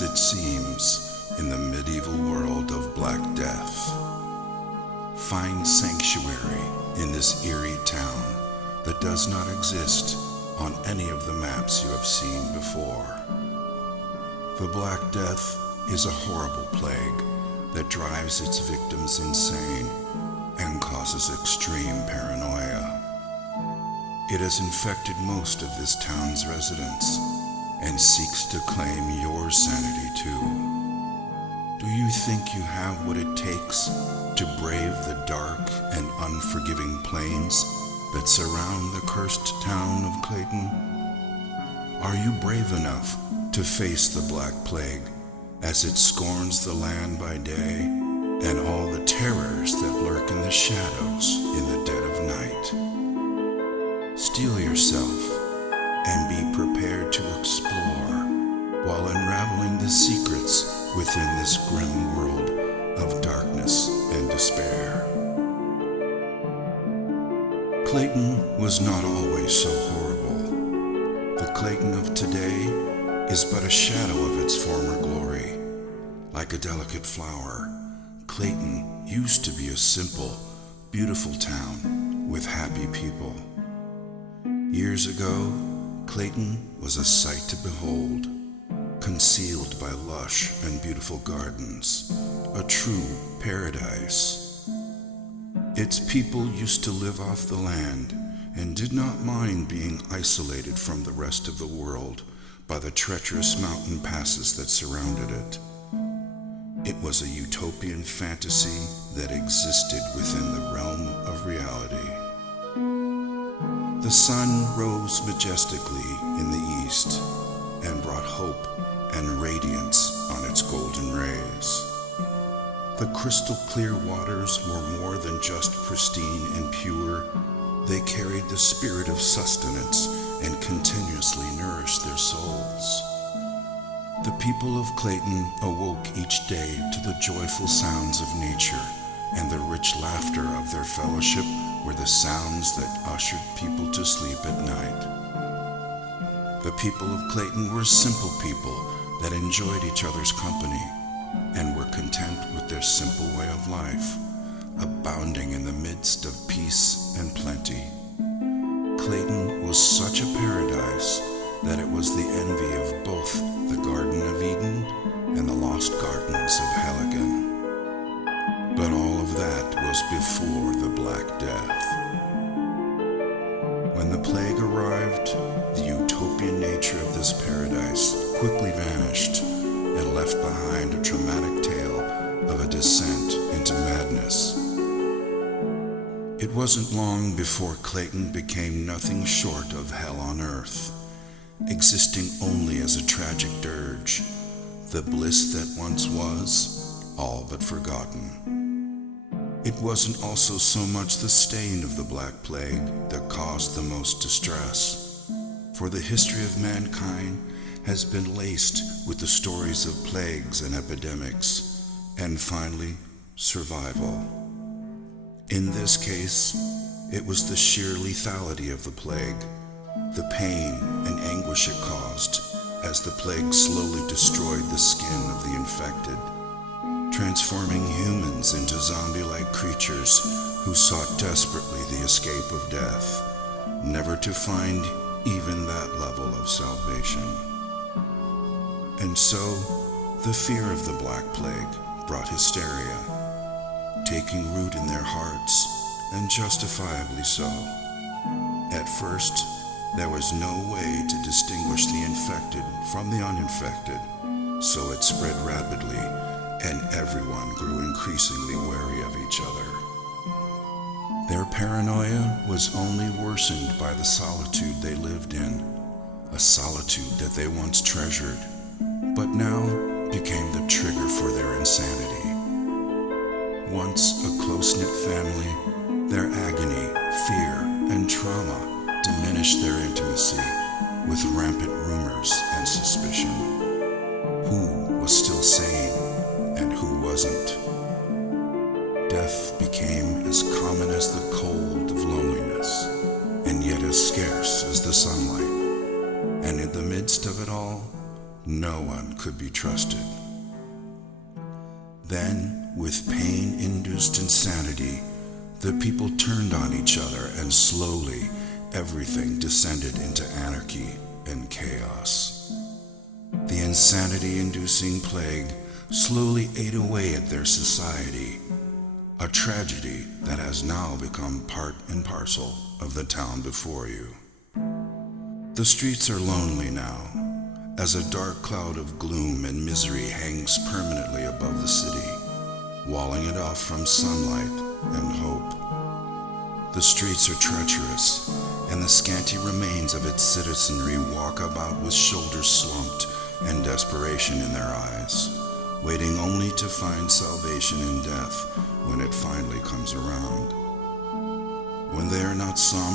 as it seems in the medieval world of Black Death. Find sanctuary in this eerie town that does not exist on any of the maps you have seen before. The Black Death is a horrible plague that drives its victims insane and causes extreme paranoia. It has infected most of this town's residents and seeks to claim your sanity too. Do you think you have what it takes to brave the dark and unforgiving plains that surround the cursed town of Platin? Are you brave enough to face the Black Plague as it scorns the land by day and all the terrors that lurk in the shadows in the dead of night? Steel yourself and be prepared to explore while unraveling the secrets within this grim world of darkness and despair. Clayton was not always so horrible. The Clayton of today is but a shadow of its former glory. Like a delicate flower, Clayton used to be a simple, beautiful town with happy people. Years ago, Clayton was a sight to behold, concealed by lush and beautiful gardens, a true paradise. Its people used to live off the land and did not mind being isolated from the rest of the world by the treacherous mountain passes that surrounded it. It was a utopian fantasy that existed within the realm of reality. The sun rose majestically in the east and brought hope and radiance on its golden rays. The crystal clear waters were more than just pristine and pure. They carried the spirit of sustenance and continuously nourished their souls. The people of Clayton awoke each day to the joyful sounds of nature, and the rich laughter of their fellowship were the sounds that ushered people to sleep at night. The people of Clayton were simple people that enjoyed each other's company and were content with their simple way of life, abounding in the midst of peace and plenty. Clayton was such a paradise that it was the envy of both the Garden of Eden and the lost gardens of Helligan. But all of that was before the Black Death. When the plague arrived, the utopian nature of this paradise quickly vanished and left behind a dramatic tale of a descent into madness. It wasn't long before Clayton became nothing short of hell on earth, existing only as a tragic dirge, the bliss that once was, all but forgotten. It wasn't also so much the stain of the Black Plague that caused the most distress, for the history of mankind has been laced with the stories of plagues and epidemics, and finally, survival. In this case, it was the sheer lethality of the plague, the pain and anguish it caused as the plague slowly destroyed the skin of the infected, transforming humans into zombie-like creatures who sought desperately the escape of death, never to find even that level of salvation. And so, the fear of the Black Plague brought hysteria, taking root in their hearts, and justifiably so. At first, there was no way to distinguish the infected from the uninfected, so it spread rapidly, and everyone grew increasingly wary of each other. Their paranoia was only worsened by the solitude they lived in, a solitude that they once treasured, but now became the trigger for their insanity. Once a close-knit family, their agony, fear, and trauma diminished their intimacy with rampant rumors and suspicion. Who was still sane and who wasn't? Death became as common as the cold of loneliness, and yet as scarce as the sunlight. And in the midst of it all, No one could be trusted. Then, with pain-induced insanity, the people turned on each other, and slowly everything descended into anarchy and chaos. The insanity-inducing plague slowly ate away at their society, a tragedy that has now become part and parcel of the town before you. The streets are lonely now, as a dark cloud of gloom and misery hangs permanently above the city, walling it off from sunlight and hope. The streets are treacherous, and the scanty remains of its citizenry walk about with shoulders slumped and desperation in their eyes, waiting only to find salvation in death when it finally comes around. When they are not somber